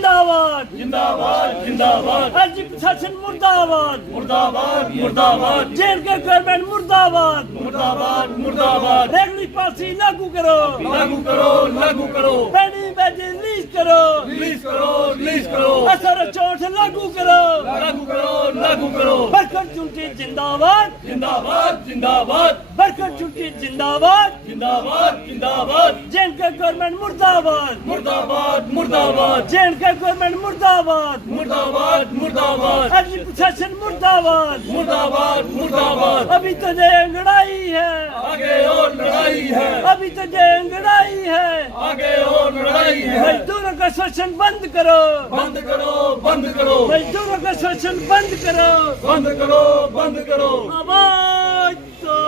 जिंदाबाद जिंदाबाद जिंदाबाद एलजी प्रशासन मुर्दाबाद मुर्दाबाद मुर्दाबाद जेएंडके गवर्नमेंट मुर्दाबाद मुर्दाबाद मुर्दाबाद रेगुलर पॉलिसी लागू करो लागू करो लागू करो पेडी बेजी रिलीज करो रिलीज करो रिलीज करो असर चोट लागू करो लागू करो लागू करो बरकत चुनकी जिंदाबाद जिंदाबाद जिंदाबाद बरकत चुनकी जिंदाबाद जिंदाबाद जिंदाबाद जेएंडके गवर्नमेंट मुर्दाबाद मुर्दाबाद मुर्दाबाद जेएंडके गवर्नमेंट मुर्दाबाद मुर्दाबाद मुर्दाबाद एलजी प्रशासन मुर्दाबाद मुर्दाबाद मुर्दाबाद अभी तो ये लड़ाई है आगे और लड़ाई है अभी तो ये लड़ाई है आगे और लड़ाई है मजदूरों का शोषण बंद करो बंद करो बंद करो मजदूरों का शोषण बंद करो बंद करो बंद करो आवाज दो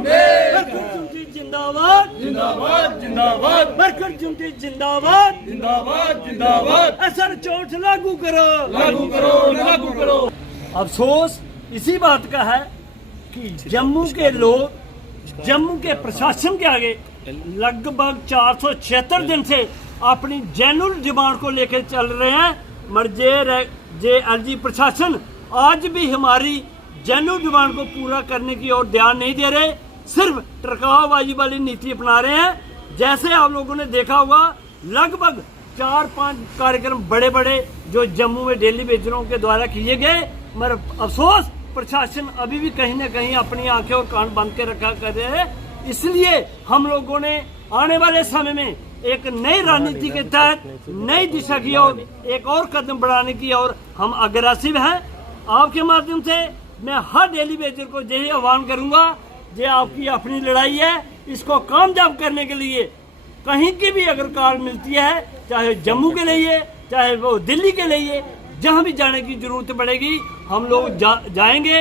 देश बरकत चुनकी जिंदाबाद जिंदाबाद जिंदाबाद बरकत चुनकी जिंदाबाद जिंदाबाद जिंदाबाद असर चोट लागू करो लागू करो लागू करो। अफसोस इसी बात का है कि जम्मू के लोग जम्मू के प्रशासन के आगे लगभग 476 दिन से अपनी जेन्युइन डिमांड को लेकर चल रहे हैं, मगर जे एलजी प्रशासन आज भी हमारी जेन्युइन डिमांड को पूरा करने की ओर ध्यान नहीं दे रहे, सिर्फ टरकावबाजी वाली नीति अपना रहे हैं। जैसे आप लोगों ने देखा होगा लगभग 4-5 कार्यक्रम बड़े बड़े जो जम्मू में डेली बेजरों के द्वारा किए गए, मगर अफसोस प्रशासन अभी भी कहीं न कहीं अपनी आंखें और कान बंद के रखा कर रहे हैं। इसलिए हम लोगों ने आने वाले समय में एक नई रणनीति के तहत नई दिशा की ओर एक और कदम बढ़ाने की ओर हम अग्रसर हैं। आपके माध्यम से मैं हर डेली बेजर को यही आह्वान करूंगा, ये आपकी अपनी लड़ाई है, इसको कामयाब करने के लिए कहीं की भी अगर कार मिलती है, चाहे जम्मू के लिए चाहे वो दिल्ली के लिए, जहां भी जाने की जरूरत पड़ेगी हम लोग जाएंगे।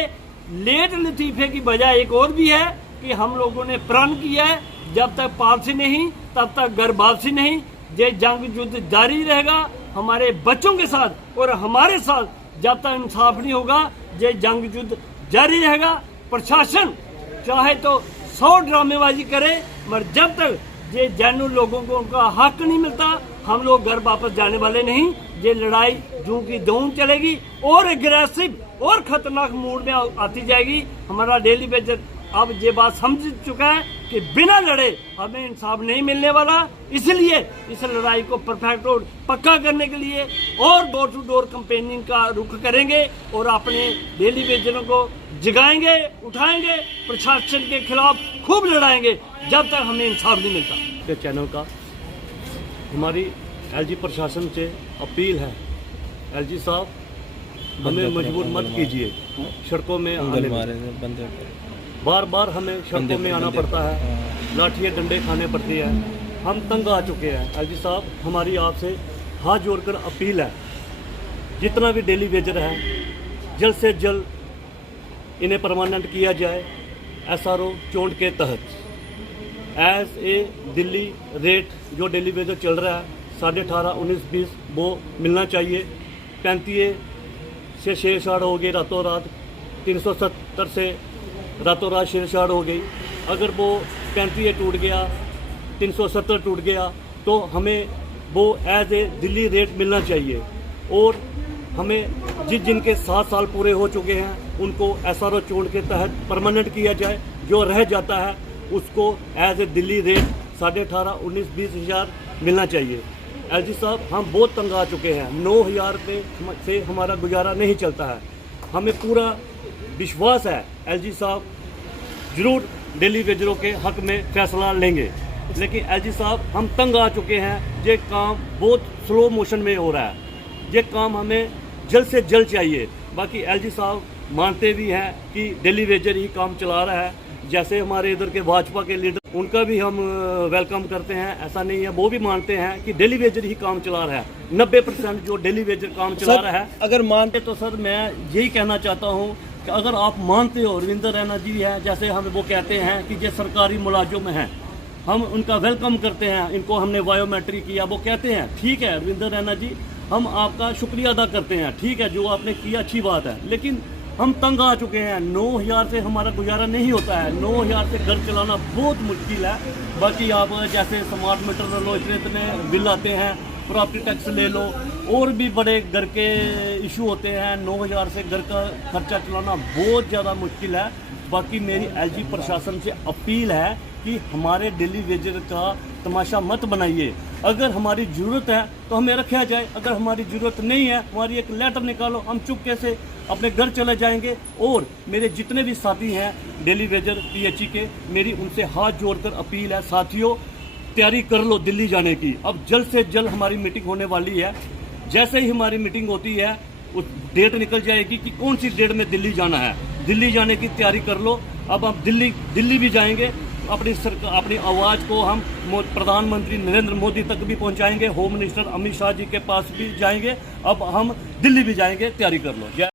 लेट लतीफे की वजह एक और भी है कि हम लोगों ने प्रण किया है, जब तक पारसी नहीं तब तक घर वापसी नहीं। ये जंग युद्ध जारी रहेगा हमारे बच्चों के साथ और हमारे साथ, जब तक इंसाफ नहीं होगा ये जंग युद्ध जारी रहेगा। प्रशासन चाहे तो 100 ड्रामेबाजी करे, मगर जब तक ये जेन्युइन लोगों को उनका हक नहीं मिलता हम लोग घर वापस जाने वाले नहीं। ये लड़ाई जूं की दूं चलेगी और एग्रेसिव और खतरनाक मूड में आती जाएगी। हमारा डेली बेजर अब ये बात समझ चुका है कि बिना लड़े हमें इंसाफ नहीं मिलने वाला, इसलिए इस लड़ाई को परफेक्ट और पक्का करने के लिए और डोर टू डोर कैंपेनिंग का रुख करेंगे और अपने डेली बेजरों को जगाएंगे, उठाएंगे, प्रशासन के खिलाफ खूब लड़ाएंगे जब तक हमें इंसाफ नहीं मिलता। चैनल का हमारी एलजी प्रशासन से अपील है, एलजी साहब हमें मजबूर मत कीजिए सड़कों में आने में। बार बार हमें सड़कों में आना पड़ता है, लाठियाँ डंडे खाने पड़ती है, हम तंग आ चुके हैं। एलजी साहब हमारी आपसे हाथ जोड़कर अपील है, जितना भी डेली वेजर है जल्द से जल्द इन्हें परमानेंट किया जाए SRO चोंड के तहत। एज ए दिल्ली रेट जो डेली वेजर चल रहा है 18.5, 19, 20 वो मिलना चाहिए। 35 से छेड़छाड़ हो गई रातों रात, 370 से रातों रात छेड़छाड़ हो गई। अगर वो 35 टूट गया, 370 टूट गया तो हमें वो एज ए दिल्ली रेट मिलना चाहिए। और हमें जिनके 7 साल पूरे हो चुके हैं उनको SRO चोंड के तहत परमानेंट किया जाए, जो रह जाता है उसको एज ए दिल्ली रेट 18.5, 19, 20 हज़ार मिलना चाहिए। एलजी साहब हम बहुत तंग आ चुके हैं, 9,000 रुपये से हमारा गुजारा नहीं चलता है। हमें पूरा विश्वास है एलजी साहब जरूर डेली वेजरों के हक में फैसला लेंगे, लेकिन एलजी साहब हम तंग आ चुके हैं। ये काम बहुत स्लो मोशन में हो रहा है, ये काम हमें जल्द से जल्द चाहिए। बाकी एलजी साहब मानते भी हैं कि डेली वेजर ही काम चला रहा है, जैसे हमारे इधर के भाजपा के लीडर उनका भी हम वेलकम करते हैं, ऐसा नहीं है, वो भी मानते हैं कि डेली वेजर ही काम चला रहा है। 90% जो डेली वेजर काम चला रहा है, अगर मानते तो सर मैं यही कहना चाहता हूँ कि अगर आप मानते हो रविंद्र रैना जी है, जैसे हम वो कहते हैं कि ये सरकारी मुलाजिम हैं, हम उनका वेलकम करते हैं, इनको हमने बायोमेट्रिक किया, वो कहते हैं ठीक है रविंद्र रैना जी हम आपका शुक्रिया अदा करते हैं, ठीक है जो आपने किया अच्छी बात है, लेकिन हम तंग आ चुके हैं। 9,000 से हमारा गुजारा नहीं होता है, 9,000 से घर चलाना बहुत मुश्किल है। बाकी आप जैसे स्मार्ट मीटर लो, इतने बिल आते हैं, प्रॉपर्टी टैक्स ले लो, और भी बड़े घर के इशू होते हैं। 9,000 से घर का खर्चा चलाना बहुत ज़्यादा मुश्किल है। बाकी मेरी एलजी प्रशासन से अपील है कि हमारे डेली वेजर का तमाशा मत बनाइए। अगर हमारी ज़रूरत है तो हमें रखा जाए, अगर हमारी ज़रूरत नहीं है हमारी एक लेटर निकालो, हम चुपके से अपने घर चले जाएंगे। और मेरे जितने भी साथी हैं डेली वेजर पीएचई के, मेरी उनसे हाथ जोड़कर अपील है, साथियों तैयारी कर लो दिल्ली जाने की। अब जल्द से जल्द हमारी मीटिंग होने वाली है। जैसे ही हमारी मीटिंग होती है उस डेट निकल जाएगी कि कौन सी डेट में दिल्ली जाना है। दिल्ली जाने की तैयारी कर लो। अब हम दिल्ली भी जाएंगे। अपनी सरकार, अपनी आवाज़ को हम प्रधानमंत्री नरेंद्र मोदी तक भी पहुंचाएंगे। होम मिनिस्टर अमित शाह जी के पास भी जाएंगे। अब हम दिल्ली भी जाएंगे, तैयारी कर लो।